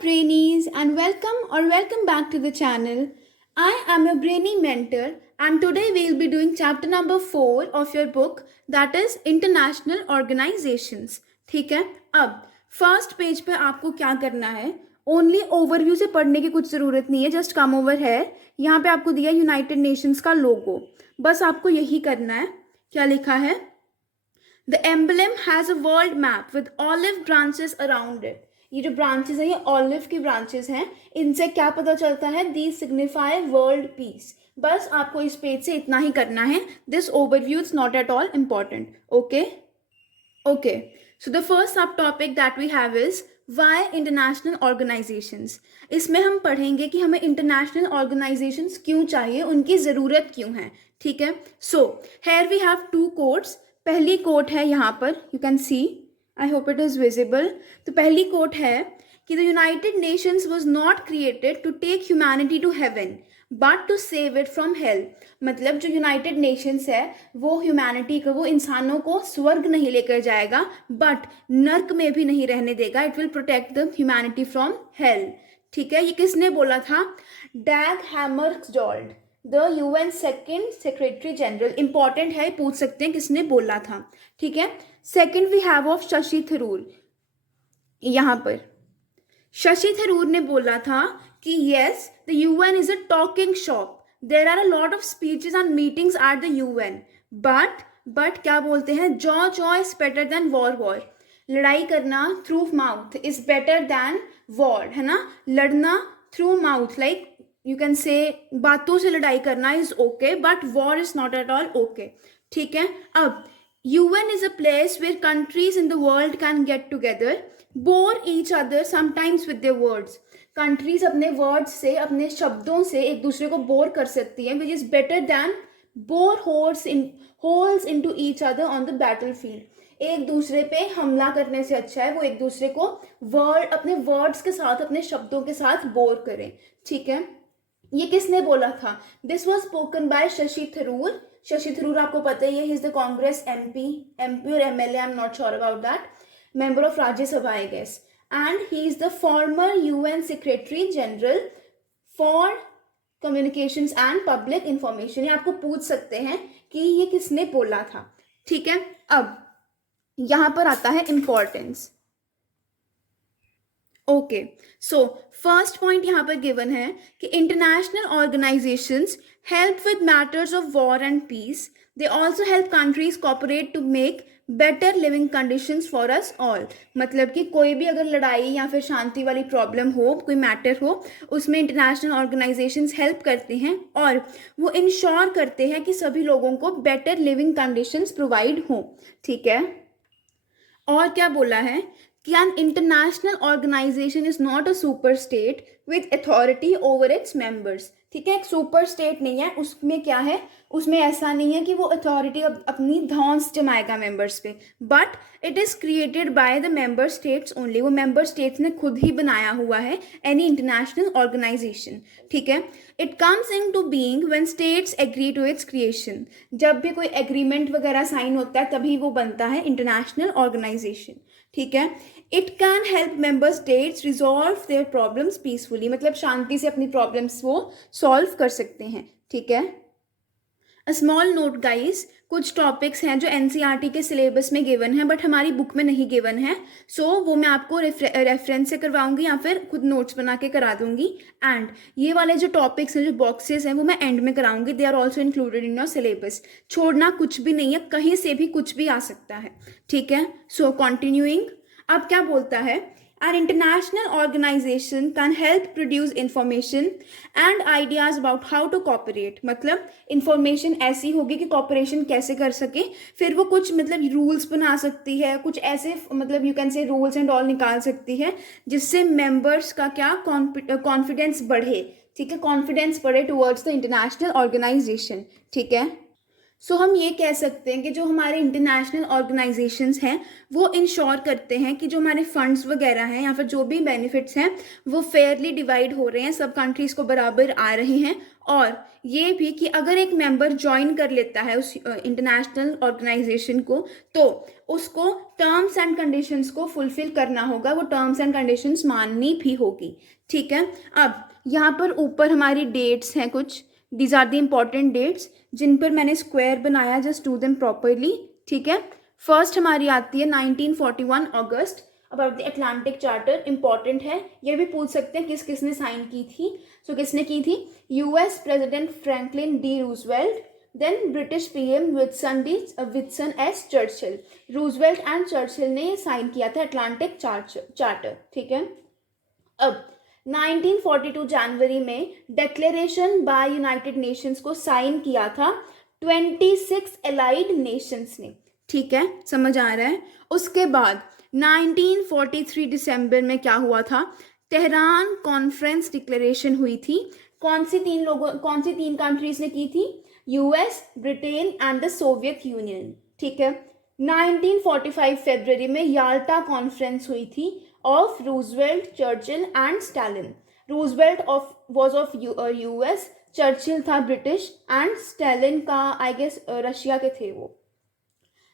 Brainies, and welcome back to the channel. I am your Brainy mentor, and today we'll be doing chapter number 4 of your book, that is International Organizations. ठीक है, अब first page पे आपको क्या करना है? Only overview से पढ़ने की कुछ ज़रूरत नहीं है, जस्ट कम ओवर है. यहाँ पे आपको दिया यूनाइटेड नेशंस का लोगो, बस आपको यही करना है. क्या लिखा है? The emblem has a world map with olive branches around it. ये जो ब्रांचेस हैं ये ऑलिव की ब्रांचेस हैं. इनसे क्या पता चलता है? These signify world peace. बस आपको इस पेज से इतना ही करना है. This overview is not at all important. Okay, so the first sub topic that we have is why international organisations. इसमें हम पढ़ेंगे कि हमें इंटरनेशनल ऑर्गेनाइजेशंस क्यों चाहिए, उनकी ज़रूरत क्यों है. ठीक है, so here we have two quotes. पहली कोट है यहाँ पर, you can see, I hope it is visible. तो पहली कोट है कि the United Nations was not created to take humanity to heaven but to save it from hell. मतलब जो यूनाइटेड नेशंस है वो ह्यूमैनिटी को, वो इंसानों को स्वर्ग नहीं लेकर जाएगा बट नर्क में भी नहीं रहने देगा. It will protect the humanity from hell. ठीक है, ये किसने बोला था? Dag Hammarskjold, the UN second secretary general. Important है, पूछ सकते हैं किसने बोला था. ठीक है, second we have of Shashi Tharoor. यहाँ पर शशि थरूर ने बोला था कि yes the UN is a talking shop. There are a lot of speeches and meetings at the UN but क्या बोलते हैं? Jaw is better than war. लड़ाई करना through mouth is better than war, है ना. लड़ना through mouth, like you can से बातों से लड़ाई करना is okay but war is not at all okay. ठीक है, अब UN is a place where countries in the world can get together, bore each other sometimes with their words. Countries अपने words से, अपने शब्दों से एक दूसरे को bore कर सकती हैं, which is better than bore holes into each other on the battlefield. एक दूसरे पे हमला करने से अच्छा है वो एक दूसरे को अपने वर्ड्स के साथ, अपने शब्दों के साथ बोर करें. ठीक है, ये किसने बोला था? This was spoken by Shashi Tharoor. Shashi Tharoor आपको पता ही है, he is the Congress MP और MLA, I am not sure about that, member of Rajya Sabha I guess, and he is the former UN secretary general for communications and public information. ये आपको पूछ सकते हैं कि ये किसने बोला था. ठीक है, अब यहां पर आता है importance. Okay, so first point यहाँ पर गिवन है कि international organisations help with matters of war and peace. They also help countries cooperate to make better living conditions for us all. मतलब कि कोई भी अगर लड़ाई या फिर शांति वाली प्रॉब्लम हो, कोई मैटर हो, उसमें इंटरनेशनल ऑर्गेनाइजेशंस हेल्प करते हैं और वो इंश्योर करते हैं कि सभी लोगों को बेटर लिविंग कंडीशंस प्रोवाइड हों. ठीक है, और क्या बोला है कि an international organization is not a super state with authority over its members. ठीक है, एक सुपर स्टेट नहीं है, उसमें क्या है, उसमें ऐसा नहीं है कि वो अथॉरिटी अपनी धौंस जमाएगा मेंबर्स पे, but it is created by the member states only. वो मेंबर स्टेट्स ने खुद ही बनाया हुआ है एनी इंटरनेशनल ऑर्गेनाइजेशन. ठीक है, it comes into being when states agree to its creation. जब भी कोई एग्रीमेंट वगैरह साइन होता है तभी वो बनता है इंटरनेशनल ऑर्गेनाइजेशन. ठीक है, it can help member states resolve their problems peacefully. मतलब शांति से अपनी प्रॉब्लम्स वो सॉल्व कर सकते हैं. ठीक है, अ स्मॉल नोट गाइस, कुछ टॉपिक्स हैं जो एनसीईआरटी के सिलेबस में गिवन है बट हमारी बुक में नहीं गिवन है. सो वो मैं आपको रेफरेंस से करवाऊंगी या फिर खुद नोट्स बना के करा दूंगी. एंड ये वाले जो टॉपिक्स हैं, जो बॉक्सेस हैं, वो मैं एंड में कराऊंगी. They are also included in your syllabus. छोड़ना कुछ भी नहीं है, कहीं से भी कुछ भी आ सकता है. ठीक है, सो कंटिन्यूइंग, अब क्या बोलता है? An international organization can help produce information and ideas about how to cooperate. मतलब इंफॉर्मेशन ऐसी होगी कि कॉपरेशन कैसे कर सके. फिर वो कुछ मतलब रूल्स बना सकती है, कुछ ऐसे मतलब यू कैन से रूल्स एंड ऑल निकाल सकती है जिससे मेंबर्स का क्या कॉन्फिडेंस बढ़े. ठीक है, कॉन्फिडेंस बढ़े टुवर्ड्स द इंटरनेशनल ऑर्गेनाइजेशन. ठीक है, सो हम ये कह सकते हैं कि जो हमारे इंटरनेशनल ऑर्गेनाइजेशंस हैं वो इंश्योर करते हैं कि जो हमारे फंड्स वगैरह हैं या फिर जो भी बेनिफिट्स हैं वो फेयरली डिवाइड हो रहे हैं, सब कंट्रीज़ को बराबर आ रहे हैं। और ये भी कि अगर एक मेंबर ज्वाइन कर लेता है उस इंटरनेशनल ऑर्गेनाइजेशन को, तो उसको टर्म्स एंड कंडीशंस को फुलफिल करना होगा, वो टर्म्स एंड कंडीशंस माननी भी होगी। ठीक है, अब यहाँ पर ऊपर हमारी डेट्स हैं कुछ, these are the important dates जिन पर मैंने स्क्वायर बनाया, जस्ट डू देम प्रॉपरली। ठीक है, फर्स्ट हमारी आती है 1941 अगस्त, about the Atlantic charter, important है, ये भी पूछ सकते हैं किस किसने साइन की थी। सो किसने की थी? US president Franklin D Roosevelt, then British PM Wilson S Churchill. Roosevelt and Churchill ने साइन किया था अटलांटिक चार्टर। ठीक है, अब 1942 जनवरी में डिक्लेरेशन बाय यूनाइटेड नेशंस को साइन किया था 26 एलाइड नेशंस ने। ठीक है, समझ आ रहा है? उसके बाद 1943 दिसंबर में क्या हुआ था? तेहरान कॉन्फ्रेंस डिक्लेरेशन हुई थी। कौन सी तीन कंट्रीज ने की थी? US, Britain and the Soviet union. ठीक है, 1945 फरवरी में याल्टा कॉन्फ्रेंस हुई थी of Roosevelt, Churchill and Stalin. Roosevelt was of US, Churchill था ब्रिटिश and Stalin का आई गेस रशिया के थे वो।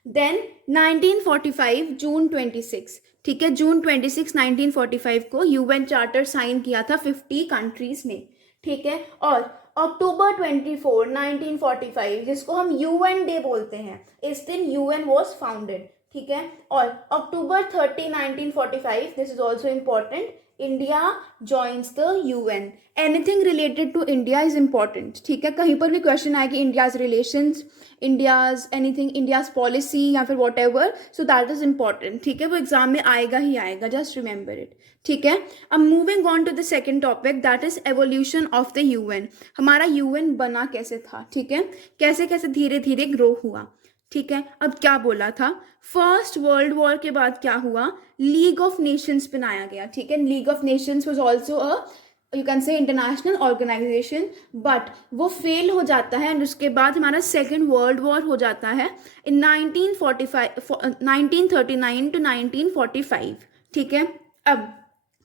देन 1945 जून 26, ठीक है, जून 26 1945 को यूएन चार्टर साइन किया था 50 कंट्रीज ने। ठीक है, और अक्टूबर 24 1945 जिसको हम यूएन डे बोलते हैं, इस दिन यूएन वॉज फाउंडेड। ठीक है, और October 30 1945, this is also important, India joins the UN. Anything related to India is important. ठीक है, कहीं पर भी क्वेश्चन आए कि India's relations, India's anything, India's policy या फिर whatever, so that is important. ठीक है, वो एग्जाम में आएगा ही आएगा, जस्ट रिमेंबर इट। ठीक है, अब moving on to the second topic, that is evolution of the UN. हमारा यूएन बना कैसे था? ठीक है, कैसे कैसे धीरे धीरे ग्रो हुआ। ठीक है, अब क्या बोला था? फर्स्ट वर्ल्ड वॉर के बाद क्या हुआ? लीग ऑफ नेशंस बनाया गया। ठीक है, League of Nations was also a you can say international organization, but वो फेल हो जाता है एंड उसके बाद हमारा सेकेंड वर्ल्ड वॉर हो जाता है इन 1939 टू 1945। ठीक है, अब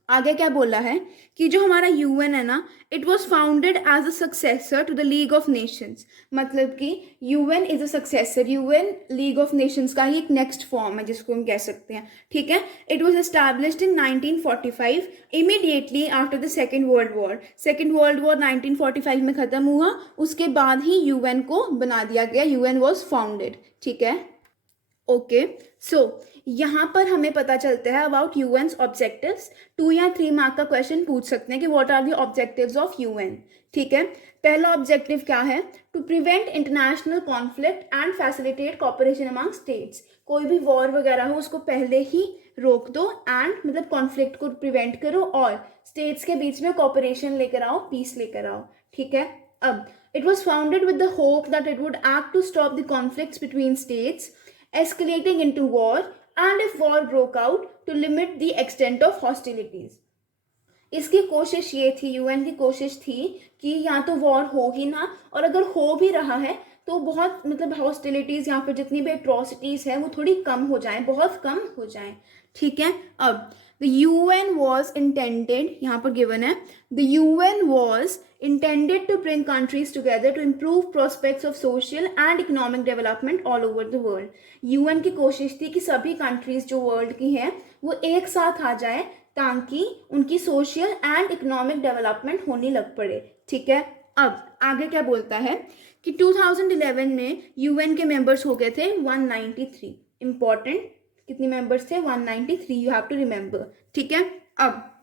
आगे क्या बोला है कि जो हमारा यूएन है ना, it was founded as a successor to the League of Nations. मतलब कि UN is a successor, UN League of Nations का ही एक नेक्स्ट फॉर्म है जिसको हम कह सकते हैं। ठीक है, it was established in 1945 immediately after the second world war. Second world war 1945 में खत्म हुआ, उसके बाद ही यूएन को बना दिया गया, यूएन वॉज फाउंडेड। ठीक है, ओके, सो यहाँ पर हमें पता चलता है अबाउट यूएन ऑब्जेक्टिव्स। 2 या 3 मार्क का क्वेश्चन पूछ सकते हैं कि what are the objectives of UN. ठीक है, पहला ऑब्जेक्टिव क्या है? To prevent international conflict and facilitate cooperation among states. कोई भी वॉर वगैरह हो उसको पहले ही रोक दो एंड मतलब कॉन्फ्लिक्ट को प्रिवेंट करो और स्टेट्स के बीच में कॉपरेशन लेकर आओ, पीस लेकर आओ। ठीक है, अब it was founded with the hope that it would act to stop the conflicts between states escalating into war and if war broke out to limit the extent of hostilities। इसकी कोशिश ये थी, UN की कोशिश थी कि या तो वॉर हो ही ना, और अगर हो भी रहा है तो बहुत मतलब हॉस्टिलिटीज़ या फिर जितनी भी एट्रॉसिटीज़ है वो थोड़ी कम हो जाएं, बहुत कम हो जाएं। ठीक है, अब द यूएन वॉज इंटेंडेड, यहाँ पर गिवन है, the UN was intended to bring countries together to improve prospects of social and economic development all over the world। UN की कोशिश थी कि सभी कंट्रीज जो वर्ल्ड की हैं वो एक साथ आ जाए ताकि उनकी सोशल एंड इकोनॉमिक डेवलपमेंट होने लग पड़े। ठीक है, अब आगे क्या बोलता है कि 2011 में यूएन के मेंबर्स हो गए थे 193। इंपॉर्टेंट, कितने मेंबर्स थे? 193, यू हैव टू रिमेंबर। ठीक है, अब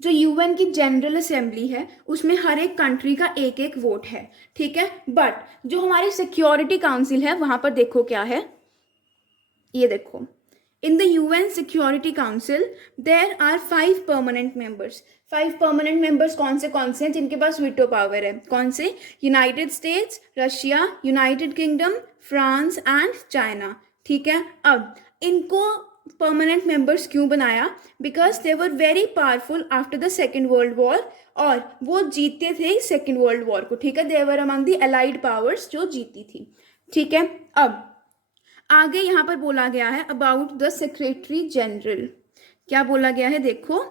जो यूएन की जनरल असेंबली है उसमें हर एक कंट्री का एक एक वोट है। ठीक है, बट जो हमारी सिक्योरिटी काउंसिल है वहां पर देखो क्या है, ये देखो, in the UN Security Council there are 5 permanent members. 5 permanent members कौन से हैं जिनके पास वीटो पावर है? कौन से? United states, Russia, United kingdom, France and China. ठीक है, अब इनको परमानेंट मेंबर्स क्यों बनाया? Because they were very powerful after the second world war, और वो जीतते थे सेकेंड वर्ल्ड वॉर को। ठीक है, they were among the allied powers जो जीती थी। ठीक है। अब आगे यहाँ पर बोला गया है अबाउट द सेक्रेटरी जनरल। क्या बोला गया है देखो,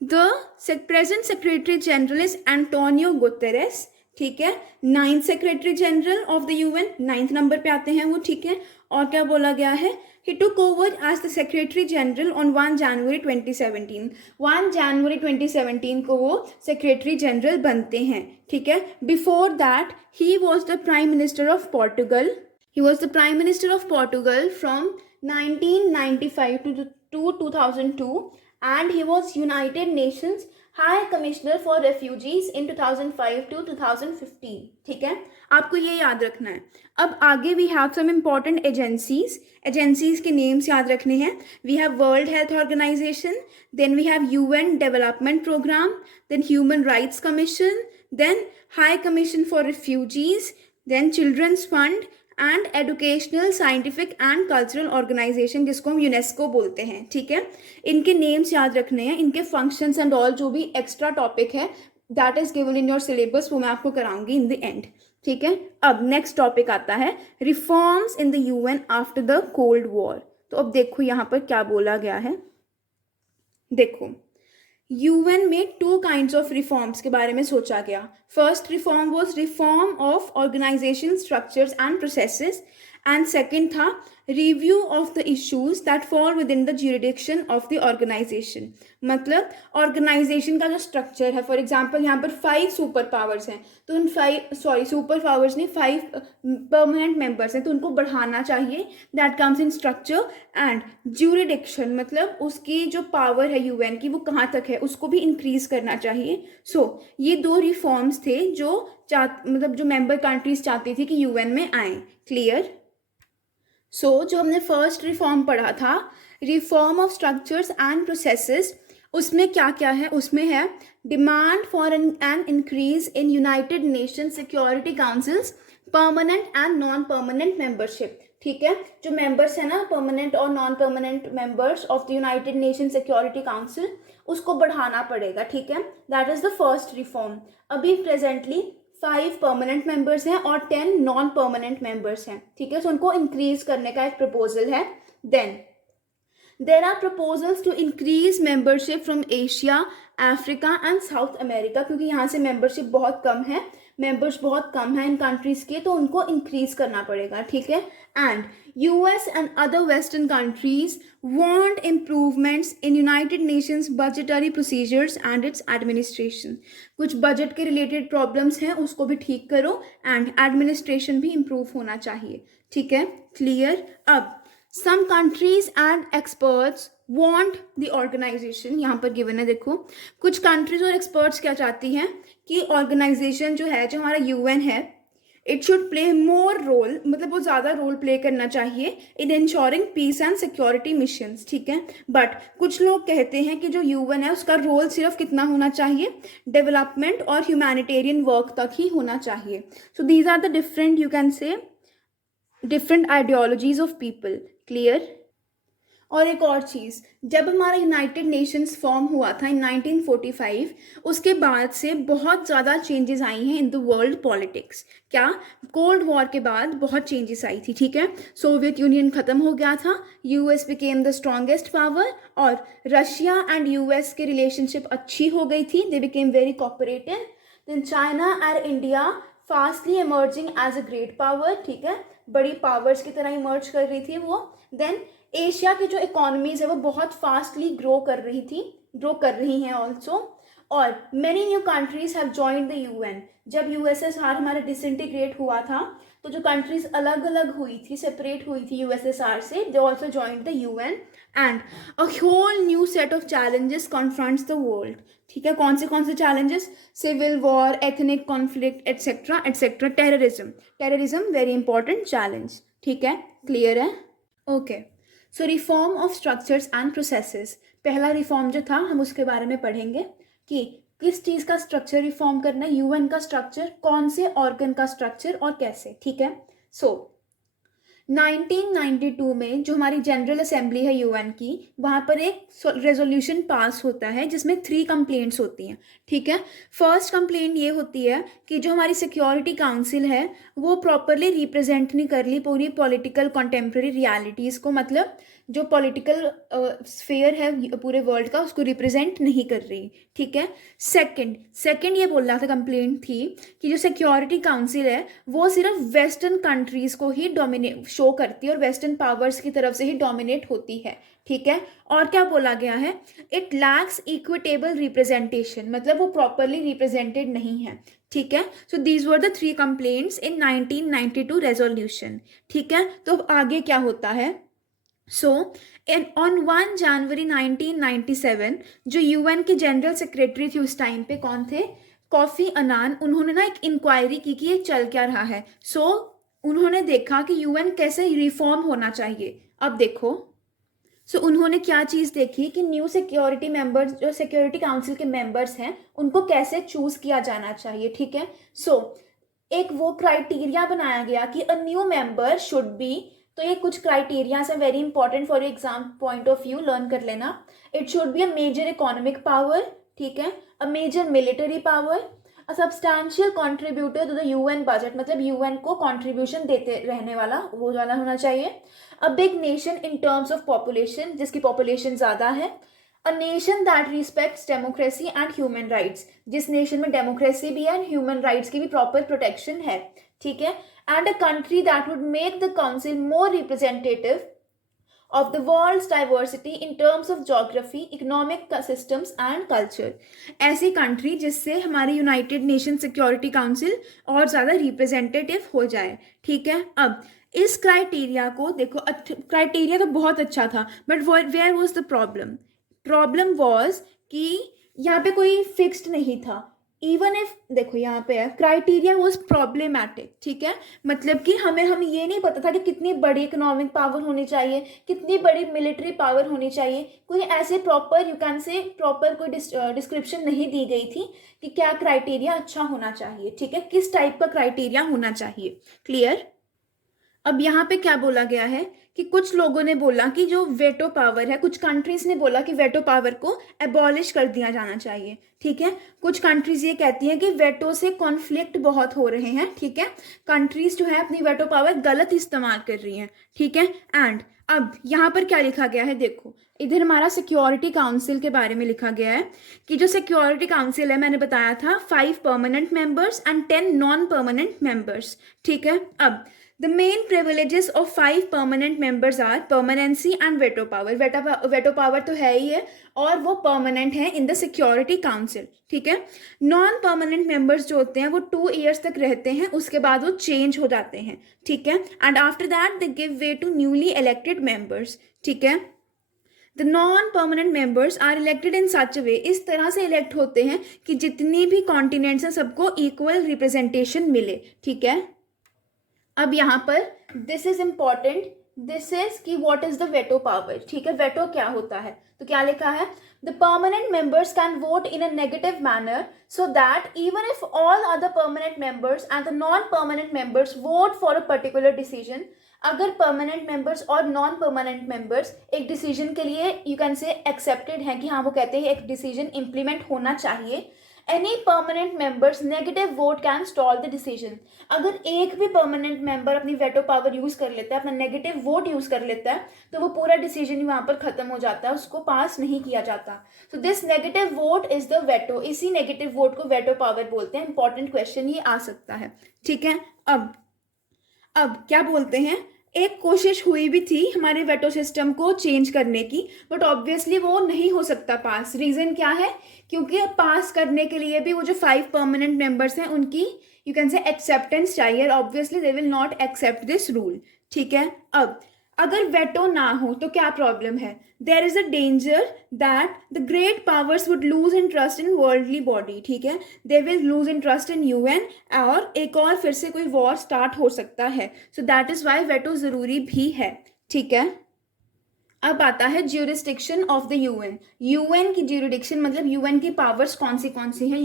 the present secretary general is Antonio Guterres. ठीक है, 9th secretary general of the UN, 9th number पे आते हैं वो। ठीक है, और क्या बोला गया है, he took over as the secretary general on 1 जनवरी 2017। 1 जनवरी 2017 को वो सेक्रेटरी जनरल बनते हैं। ठीक है, before that he was the prime minister of Portugal. He was the Prime Minister of Portugal from 1995 to 2002, and he was United Nations High Commissioner for Refugees in 2005 to 2015. ठीक है, आपको ये याद रखना है। अब आगे we have some important agencies. Agencies के नेम्स याद रखने हैं। We have World Health Organization, then we have UN Development Programme, then Human Rights Commission, then High Commission for Refugees, then Children's Fund and Educational Scientific and Cultural Organization, जिसको हम UNESCO बोलते हैं। ठीक है, इनके नेम्स याद रखने हैं, इनके फंक्शंस एंड ऑल जो भी एक्स्ट्रा टॉपिक है that is given in your syllabus, वो मैं आपको कराऊंगी इन द एंड। ठीक है, अब नेक्स्ट टॉपिक आता है reforms in the UN after the cold war. तो अब देखो यहाँ पर क्या बोला गया है, देखो यूएन में 2 काइंड्स ऑफ रिफॉर्म्स के बारे में सोचा गया। First reform was reform of organisation structures and processes, and second था review of the issues that fall within the jurisdiction of the organisation. मतलब ऑर्गेनाइजेशन का जो स्ट्रक्चर है, फॉर एग्जांपल यहाँ पर 5 सुपर पावर्स हैं, तो उन 5 सुपर पावर्स नहीं 5 परमानेंट मेंबर्स हैं, तो उनको बढ़ाना चाहिए। That comes in structure and jurisdiction, मतलब उसकी जो पावर है यूएन की वो कहाँ तक है उसको भी इंक्रीज करना चाहिए। सो ये 2 रिफॉर्म्स थे जो मतलब जो मेंबर कंट्रीज चाहती थी कि यूएन में आए। क्लियर। सो जो हमने फर्स्ट रिफॉर्म पढ़ा था, reform of structures and processes, उसमें क्या क्या है, उसमें है demand for an increase in United nation security councils permanent and non permanent membership. ठीक है, जो मेंबर्स है ना परमानेंट और non permanent members of the United nation security council, उसको बढ़ाना पड़ेगा। ठीक है, that is the first reform. अभी प्रेजेंटली 5 परमानेंट मेंबर्स हैं और 10 नॉन परमानेंट मेंबर्स हैं। ठीक है, सो उनको इंक्रीज करने का एक प्रपोजल है। Then there are proposals to increase membership from Asia, Africa and South America, क्योंकि यहाँ से मेंबरशिप बहुत कम है, मेंबर्स बहुत कम है इन कंट्रीज के, तो उनको इंक्रीज करना पड़ेगा। ठीक है, and US and other western countries want improvements in United Nations budgetary procedures and it's administration. कुछ बजट के रिलेटेड प्रॉब्लम्स हैं, उसको भी ठीक करो, एंड एडमिनिस्ट्रेशन भी इम्प्रूव होना चाहिए। ठीक है, क्लियर। अब some countries and experts want the organization, यहाँ पर गिवन है देखो, कुछ कंट्रीज और एक्सपर्ट्स क्या चाहती हैं कि ऑर्गेनाइजेशन जो है, जो हमारा यूएन है, it should play more role, मतलब वो ज़्यादा रोल प्ले करना चाहिए in ensuring peace and security missions. ठीक है, बट कुछ लोग कहते हैं कि जो यूएन है उसका रोल सिर्फ कितना होना चाहिए, डेवलपमेंट और ह्यूमैनिटेरियन वर्क तक ही होना चाहिए। So these are the different, you can say different ideologies of people. Clear. और एक और चीज़, जब हमारा यूनाइटेड नेशंस फॉर्म हुआ था इन 1945, उसके बाद से बहुत ज़्यादा चेंजेस आई हैं इन द वर्ल्ड पॉलिटिक्स। क्या, कोल्ड वॉर के बाद बहुत चेंजेस आई थी। ठीक है, सोवियत यूनियन ख़त्म हो गया था, US became the strongest power, और रशिया एंड यूएस की रिलेशनशिप अच्छी हो गई थी, they became very cooperative. Then China and India fastly emerging as a great power. ठीक है, बड़ी पावर्स की तरह इमर्ज कर रही थी वो। देन एशिया की जो इकोनॉमीज है वो बहुत फास्टली ग्रो कर रही हैं ऑल्सो, और many new countries have joined the UN. जब यूएसएसआर हमारा डिसइंटीग्रेट हुआ था, तो जो कंट्रीज अलग अलग हुई थी, सेपरेट हुई थी यूएसएसआर से, they also joined the UN, and a whole new set of challenges confronts the world. ठीक है, कौन से challenges, civil war, ethnic conflict etcetera etcetera, terrorism very important challenge. ठीक है, क्लियर है। Okay, so reform of structures and processes, पहला reform जो था हम उसके बारे में पढ़ेंगे कि किस चीज़ का स्ट्रक्चर रिफॉर्म करना है, यूएन का स्ट्रक्चर, कौन से ऑर्गन का स्ट्रक्चर और कैसे। ठीक है, सो 1992 में जो हमारी जनरल असेंबली है यूएन की, वहाँ पर एक रेजोल्यूशन पास होता है जिसमें 3 कंप्लेंट्स होती हैं। ठीक है, फर्स्ट कंप्लेंट ये होती है कि जो हमारी सिक्योरिटी काउंसिल है वो प्रॉपरली रिप्रेजेंट नहीं कर रही पूरी पॉलिटिकल कॉन्टेम्प्रेरी रियलिटीज़ को, मतलब जो पॉलिटिकल स्फेयर है पूरे वर्ल्ड का उसको रिप्रेजेंट नहीं कर रही, ठीक है। सेकंड सेकंड ये बोल रहा था, कंप्लेंट थी कि जो सिक्योरिटी काउंसिल है वो सिर्फ वेस्टर्न कंट्रीज़ को ही डोमिनेट शो करती है और वेस्टर्न पावर्स की तरफ से ही डोमिनेट होती है, ठीक है। और क्या बोला गया है, इट लैक्स इक्विटेबल रिप्रेजेंटेशन, मतलब वो प्रॉपरली रिप्रेजेंटेड नहीं है, ठीक है। So these were the 3 complaints in 1992 resolution, ठीक है। तो अब आगे क्या होता है, सो ऑन 1 जनवरी 1997 जो यूएन के जनरल सेक्रेटरी थे उस टाइम पे, कौन थे, कॉफी अनान, उन्होंने ना एक इंक्वायरी की कि ये चल क्या रहा है। सो उन्होंने देखा कि यूएन कैसे रिफॉर्म होना चाहिए। अब देखो, सो उन्होंने क्या चीज़ देखी कि न्यू सिक्योरिटी मेंबर्स, जो सिक्योरिटी काउंसिल के मेंबर्स हैं, उनको कैसे चूज किया जाना चाहिए, ठीक है। सो एक वो क्राइटेरिया बनाया गया कि a new member should be, तो ये कुछ क्राइटेरियाज हैं very important for exam point of view, learn कर लेना। It should be a major economic power, ठीक है, a major military power, a substantial contributor to the UN budget, मतलब UN को कॉन्ट्रीब्यूशन देते रहने वाला वो वाला होना चाहिए। A big nation in terms of population, जिसकी पॉपुलेशन ज़्यादा है। A nation that respects democracy and human rights, जिस नेशन में डेमोक्रेसी भी है एंड ह्यूमन राइट्स की भी प्रॉपर प्रोटेक्शन है, ठीक है। And a country that would make the council more representative of the world's diversity in terms of geography, economic systems and culture। ऐसी कंट्री जिससे हमारी यूनाइटेड नेशन सिक्योरिटी काउंसिल और ज़्यादा रिप्रेजेंटेटिव हो जाए, ठीक है। अब इस क्राइटेरिया को देखो, क्राइटेरिया तो बहुत अच्छा था, but where was the problem, problem was कि यहाँ पे कोई फिक्स्ड नहीं था। इवन इफ देखो यहाँ पे है क्राइटेरिया वॉज प्रॉब्लमैटिक, ठीक है, मतलब कि हमें ये नहीं पता था कि कितनी बड़ी इकोनॉमिक पावर होनी चाहिए, कितनी बड़ी मिलिट्री पावर होनी चाहिए, कोई ऐसे प्रॉपर यू कैन से प्रॉपर कोई डिस्क्रिप्शन नहीं दी गई थी कि क्या क्राइटेरिया अच्छा होना चाहिए, ठीक है, किस टाइप का क्राइटेरिया होना चाहिए, क्लियर। अब यहाँ पे क्या बोला गया है कि कुछ लोगों ने बोला कि जो वेटो पावर है, कुछ कंट्रीज ने बोला कि वेटो पावर को एबॉलिश कर दिया जाना चाहिए, ठीक है। कुछ कंट्रीज ये कहती हैं कि वेटो से कॉन्फ्लिक्ट बहुत हो रहे हैं, ठीक है, कंट्रीज जो है अपनी वेटो पावर गलत इस्तेमाल कर रही हैं, ठीक है। एंड अब यहाँ पर क्या लिखा गया है, देखो इधर हमारा सिक्योरिटी काउंसिल के बारे में लिखा गया है कि जो सिक्योरिटी काउंसिल है, मैंने बताया था 5 permanent members and 10 non permanent members, ठीक है। अब The main privileges of 5 permanent members are permanency and veto power। veto power तो है ही है और वो permanent है in the security council, ठीक है। नॉन परमानेंट मेंबर्स जो होते हैं वो 2 years तक रहते हैं, उसके बाद वो चेंज हो जाते हैं, ठीक है। And after that they give way to newly elected members, ठीक है। The non permanent members are elected in such way, इस तरह से इलेक्ट होते हैं कि जितनी भी कॉन्टिनेंट्स हैं सबको इक्वल रिप्रेजेंटेशन मिले, ठीक है। अब यहाँ पर this is important, this is कि what is the veto power, ठीक है। वेटो क्या होता है, तो क्या लिखा है, the permanent members can vote in a negative manner so that even if all other permanent members and the non permanent members vote for a particular decision, अगर परमानेंट मेंबर्स और नॉन परमानेंट मेंबर्स एक decision के लिए you can से accepted हैं कि हाँ वो कहते हैं एक डिसीजन इंप्लीमेंट होना चाहिए, any permanent members negative vote can stall the decision. अगर एक भी परमानेंट मेंबर अपनी वेटो पावर यूज कर लेता है, अपना नेगेटिव वोट यूज कर लेता है, तो वो पूरा डिसीजन ही वहां पर खत्म हो जाता है, उसको पास नहीं किया जाता। So this negative vote is the veto, इसी नेगेटिव वोट को वेटो पावर बोलते हैं। इंपॉर्टेंट क्वेश्चन ये आ सकता है, ठीक है। अब क्या बोलते हैं, एक कोशिश हुई भी थी हमारे वेटो सिस्टम को चेंज करने की, बट ऑब्वियसली वो नहीं हो सकता पास। रीजन क्या है, क्योंकि पास करने के लिए भी वो जो 5 परमानेंट मेंबर्स हैं उनकी यू कैन से एक्सेप्टेंस चाहिए, obviously they will not accept this rule, ठीक है। अब अगर वेटो ना हो तो क्या प्रॉब्लम है, there is a danger that the great powers would lose interest in worldly body, ठीक है, they will lose interest in UN, और एक और फिर से कोई वॉर स्टार्ट हो सकता है। So that is why veto जरूरी भी है, ठीक है। अब आता है jurisdiction of the UN. UN की ज्यूरिडिक्शन मतलब यूएन की पावर्स कौन सी हैं,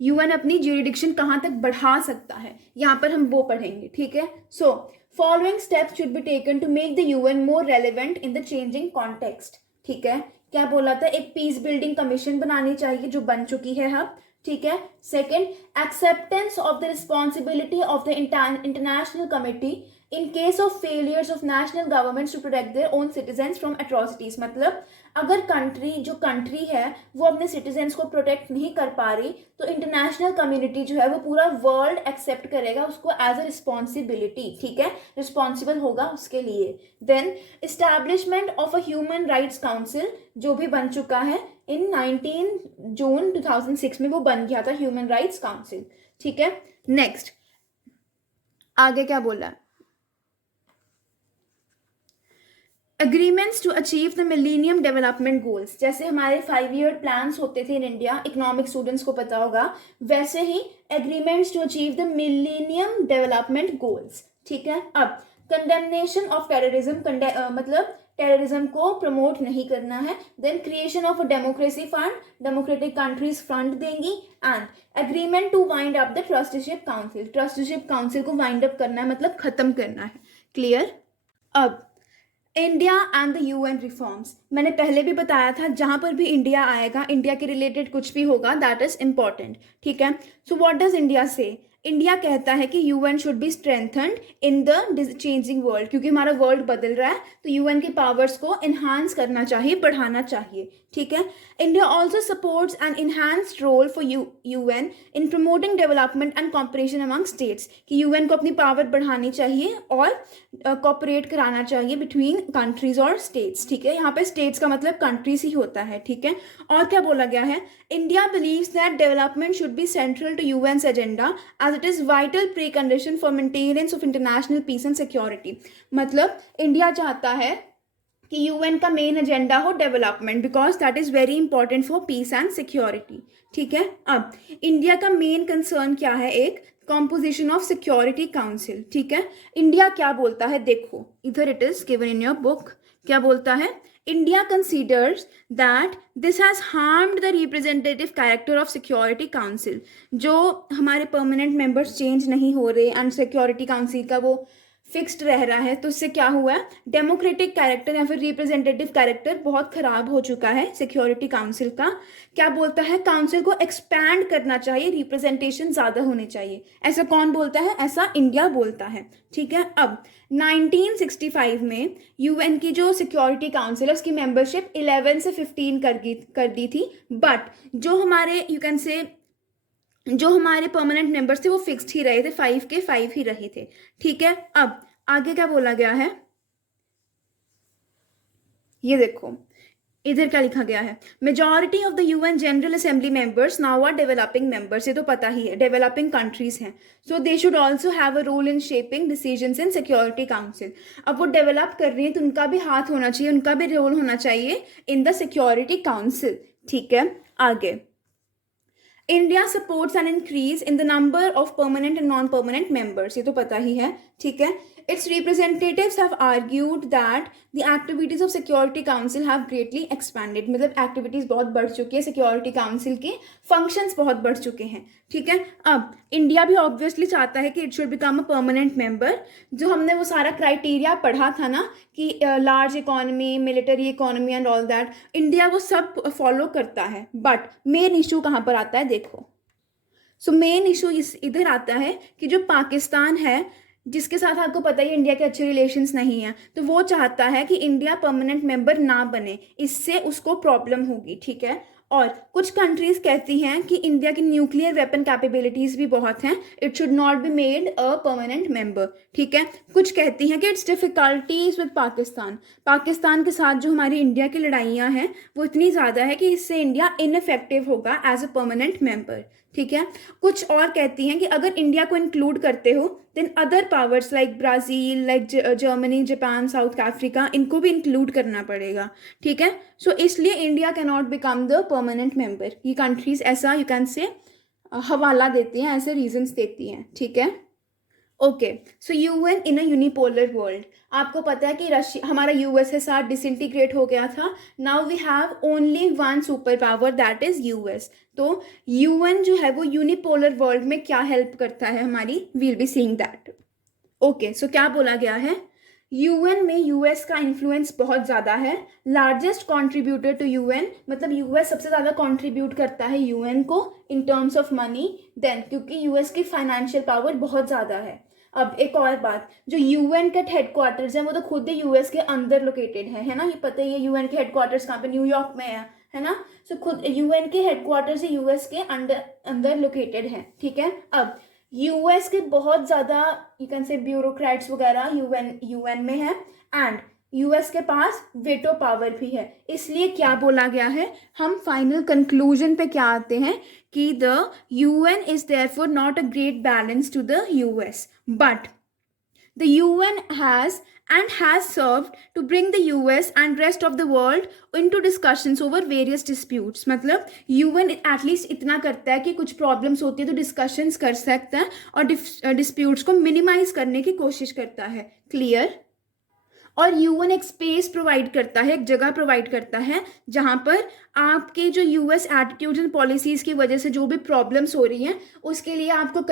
यूएन अपनी ज्यूरिडिक्शन कहाँ तक बढ़ा सकता है, यहाँ पर हम वो पढ़ेंगे, ठीक है। So following steps should be taken to make the UN more relevant in the changing context, ठीक है। क्या बोला था, एक पीस बिल्डिंग कमीशन बनानी चाहिए जो बन चुकी है अब, ठीक है. Second, acceptance of the responsibility of the international committee in case of failures of national governments to protect their own citizens from atrocities. मतलब अगर कंट्री है वो अपने सिटीजन्स को प्रोटेक्ट नहीं कर पा रही तो इंटरनेशनल कम्युनिटी जो है वो पूरा वर्ल्ड एक्सेप्ट करेगा उसको एज अ रिस्पॉन्सिबिलिटी. ठीक है, रिस्पॉन्सिबल होगा उसके लिए. Then establishment of a Human Rights Council, जो भी बन चुका है इन 19 जून 2006 में वो बन गया था ह्यूमन राइट्स काउंसिल. ठीक है. नेक्स्ट आगे क्या बोला है. Agreements to achieve the millennium development Goals. जैसे हमारे 5 ईयर प्लान्स होते थे इन इंडिया, इकोनॉमिक स्टूडेंट्स को पता होगा, वैसे ही agreements to achieve the millennium development goals. ठीक है. अब कंडेमनेशन ऑफ टेररिज्म, मतलब टेररिज्म को प्रमोट नहीं करना है. Then creation of a democracy fund, democratic countries fund देंगी. And agreement to wind up the trusteeship council, trusteeship council को वाइंड अप करना है, मतलब खत्म करना है. क्लियर. अब India and the UN reforms, मैंने पहले भी बताया था जहां पर भी इंडिया आएगा, इंडिया के रिलेटेड कुछ भी होगा दैट इज इंपॉर्टेंट. ठीक है. So what does India say. India कहता है कि UN should be strengthened in the changing world, क्योंकि हमारा वर्ल्ड बदल रहा है तो यूएन के पावर्स को इन्हांस करना चाहिए, बढ़ाना चाहिए. ठीक है. India also supports an enhanced role for UN in promoting development and cooperation among states, कि यूएन को अपनी पावर बढ़ानी चाहिए और कॉपरेट कराना चाहिए बिटवीन कंट्रीज और स्टेट्स. ठीक है. यहाँ पे स्टेट्स का मतलब कंट्रीज ही होता है. ठीक है. और क्या बोला गया है. India believes that development should be central to UN's agenda as it is vital precondition for maintenance of international peace and security. मतलब इंडिया चाहता है कि यूएन का मेन एजेंडा हो development, because that is very important for piece and security. ठीक है. अब India का मेन कंसर्न क्या है. एक, कॉम्पोजिशन ऑफ सिक्योरिटी काउंसिल. ठीक है. इंडिया क्या बोलता है, देखो इधर it is given in your book. क्या बोलता है. India considers that this has harmed the representative character of Security Council. जो हमारे परमानेंट मेंबर्स चेंज नहीं हो रहे एंड सिक्योरिटी काउंसिल का वो फिक्स्ड रह रहा है, तो उससे क्या हुआ है, डेमोक्रेटिक कैरेक्टर या फिर रिप्रेजेंटेटिव कैरेक्टर बहुत खराब हो चुका है सिक्योरिटी काउंसिल का. क्या बोलता है, काउंसिल को एक्सपैंड करना चाहिए, रिप्रेजेंटेशन ज़्यादा होने चाहिए. ऐसा कौन बोलता है, ऐसा इंडिया बोलता है. ठीक है. अब 1965 में यूएन की जो सिक्योरिटी काउंसिल है उसकी मेंबरशिप 11 से 15 कर दी थी. बट जो हमारे यू कैन से जो हमारे परमानेंट मेंबर्स थे वो फिक्स्ड ही रहे थे, 5 के 5 ही रहे थे. ठीक है. अब आगे क्या बोला गया है, ये देखो इधर क्या लिखा गया है. Majority of the UN general assembly members now are developing members. ये तो पता ही है, डेवलपिंग कंट्रीज हैं. So they should also have a role in shaping decisions in security council. अब वो डेवलप कर रही है तो उनका भी हाथ होना चाहिए, उनका भी रोल होना चाहिए इन द सिक्योरिटी काउंसिल. ठीक है. आगे India supports an increase in the number of permanent and non permanent members. ये तो पता ही है. ठीक है. Its representatives have argued that the activities of Security Council have greatly expanded. मतलब एक्टिविटीज़ बहुत बढ़ चुकी है, सिक्योरिटी काउंसिल के फंक्शंस बहुत बढ़ चुके हैं. ठीक है. अब इंडिया भी ऑब्वियसली चाहता है कि it should become a permanent member. जो हमने वो सारा क्राइटेरिया पढ़ा था ना कि large economy, military economy and all that, India वो सब फॉलो करता है. बट मेन इशू कहाँ पर आता है, देखो. सो मेन इशू इधर आता है कि जो पाकिस्तान है, जिसके साथ आपको पता ही इंडिया के अच्छे रिलेशंस नहीं हैं, तो वो चाहता है कि इंडिया परमानेंट मेंबर ना बने, इससे उसको प्रॉब्लम होगी. ठीक है. और कुछ कंट्रीज कहती हैं कि इंडिया की न्यूक्लियर वेपन कैपेबिलिटीज़ भी बहुत हैं, it should not be made a permanent member. ठीक है. कुछ कहती हैं कि इट्स डिफ़िकल्टीज विद पाकिस्तान के साथ जो हमारी इंडिया की लड़ाइयाँ हैं वो इतनी ज़्यादा है कि इससे इंडिया इनइफेक्टिव होगा एज अ परमानेंट मेंबर. ठीक है. कुछ और कहती हैं कि अगर इंडिया को इंक्लूड करते हो then other powers like Brazil, like Germany, Japan, South Africa, इनको भी इंक्लूड करना पड़ेगा. ठीक है. सो इसलिए India can not become the permanent member. ये कंट्रीज ऐसा यू कैन से हवाला देती हैं, ऐसे रीजंस देती हैं. ठीक है. Okay. So UN in a unipolar world. आपको पता है कि रशिया, हमारा यूएस के साथ डिसइंटीग्रेट हो गया था. Now we have only one super power that is US. तो यूएन जो है वो यूनिपोलर वर्ल्ड में क्या हेल्प करता है हमारी, we'll be seeing that. Okay. So क्या बोला गया है, यूएन में यूएस का इन्फ्लुएंस बहुत ज़्यादा है. लार्जेस्ट कंट्रीब्यूटर टू यूएन, मतलब यूएस सबसे ज़्यादा कंट्रीब्यूट करता है यूएन को in terms of money. Then क्योंकि यूएस की फाइनेंशियल पावर बहुत ज़्यादा है. अब एक और बात, जो यूएन के हेडक्वार्टर्स हैं वो तो खुद ही यूएस के अंदर लोकेटेड है ना. ये पता ही है यूएन के हेडक्वार्टर्स कहाँ पे, न्यूयॉर्क में है ना. सो खुद यूएन के हेडक्वार्टर्स ही यूएस के अंदर लोकेटेड हैं. ठीक है. अब यूएस के बहुत ज़्यादा यू कैन से ब्यूरोक्रेट्स वगैरह यूएन में है. एंड यूएस के पास वेटो पावर भी है. इसलिए क्या बोला गया है, हम फाइनल कंक्लूजन पे क्या आते हैं कि the UN is therefore not a great balance to the US, but the UN has served to bring the US and rest of the world into discussions over various disputes. मतलब UN at least इतना करता है कि कुछ problems होती है तो discussions कर सकता है और डिस्प्यूट्स को मिनिमाइज करने की कोशिश करता है. क्लियर. और यूएन एक स्पेस प्रोवाइड करता है, एक जगह प्रोवाइड करता है जहाँ पर आपके जो यूएस एटीट्यूड्स एंड पॉलिसीज़ की वजह से जो भी प्रॉब्लम्स हो रही हैं उसके लिए आपको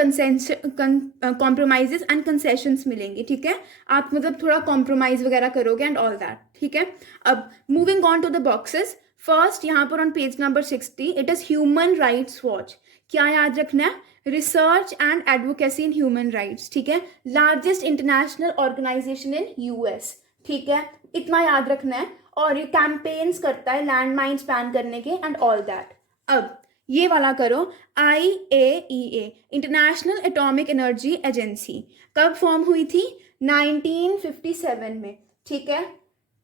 कॉम्प्रोमाइजेस एंड कंसेशंस मिलेंगे. ठीक है. आप मतलब थोड़ा कॉम्प्रोमाइज़ वगैरह करोगे एंड ऑल दैट. ठीक है. अब moving on to the boxes. First यहाँ पर on page number 60 it is Human Rights Watch. क्या याद रखना है, research and advocacy in human rights. ठीक है. Largest international organization in US. ठीक है. इतना याद रखना है. और ये कैंपेन्स करता है लैंड माइन्स बैन करने के एंड ऑल दैट. अब ये वाला करो, IAEA international atomic energy agency कब फॉर्म हुई थी, 1957 में. ठीक है.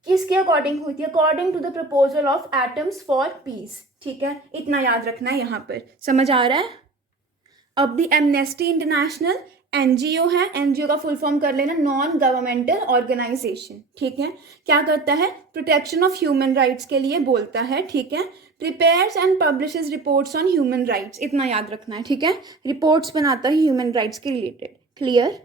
किसके अकॉर्डिंग हुई थी, according to the proposal of Atoms for Peace. ठीक है. इतना याद रखना है यहाँ पर. समझ आ रहा है. अब दी एमनेस्टी इंटरनेशनल NGO है. NGO का फुल फॉर्म कर लेना, नॉन गवर्नमेंटल ऑर्गेनाइजेशन. ठीक है. क्या करता है, प्रोटेक्शन ऑफ ह्यूमन राइट्स के लिए बोलता है. ठीक है. Prepares and publishes reports on human rights. इतना याद रखना है. ठीक है. रिपोर्ट्स बनाता है ह्यूमन राइट्स के रिलेटेड. क्लियर.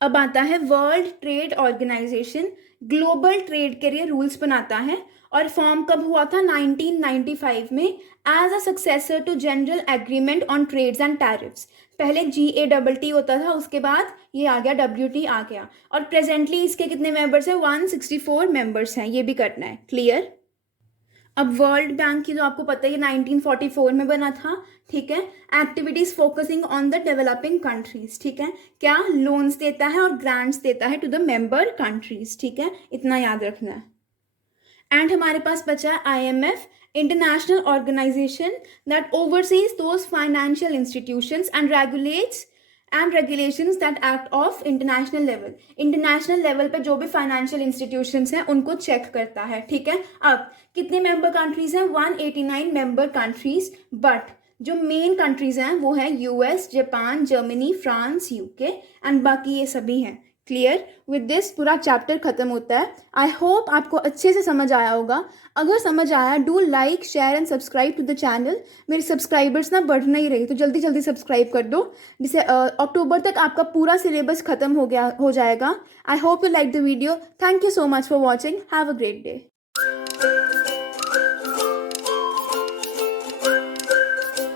अब आता है World Trade Organization. Global trade के लिए रूल्स बनाता है और फॉर्म कब हुआ था, 1995 में as a successor to General Agreement on Trades and Tariffs. पहले GATT होता था, उसके बाद ये आ गया WT आ गया. और प्रेजेंटली इसके कितने मेंबर्स हैं, 164 मेंबर्स हैं. ये भी करना है. क्लियर. अब वर्ल्ड बैंक की जो आपको पता है 1944 में बना था. ठीक है. Activities focusing on the developing countries. ठीक है. क्या लोन्स देता है और ग्रांट्स देता है टू द मेंबर कंट्रीज. ठीक है. इतना याद रखना है. एंड हमारे पास बचा है IMF, international organization that oversees those financial institutions and regulations that act of international level. International level पे जो भी फाइनेंशियल इंस्टीट्यूशंस हैं उनको चेक करता है. ठीक है. अब कितने मेंबर कंट्रीज हैं, 189 मेंबर कंट्रीज. बट जो मेन कंट्रीज हैं वो है US, Japan, Germany, France, UK and बाकी ये सभी हैं. क्लियर. विद दिस पूरा चैप्टर खत्म होता है. आई होप आपको अच्छे से समझ आया होगा. अगर समझ आया, do like, share and subscribe to the channel. मेरे सब्सक्राइबर्स ना बढ़ नहीं रही, तो जल्दी जल्दी सब्सक्राइब कर दो, जिससे अक्टूबर तक आपका पूरा सिलेबस खत्म हो जाएगा. I hope you like the video. Thank you so much for watching. Have a great day.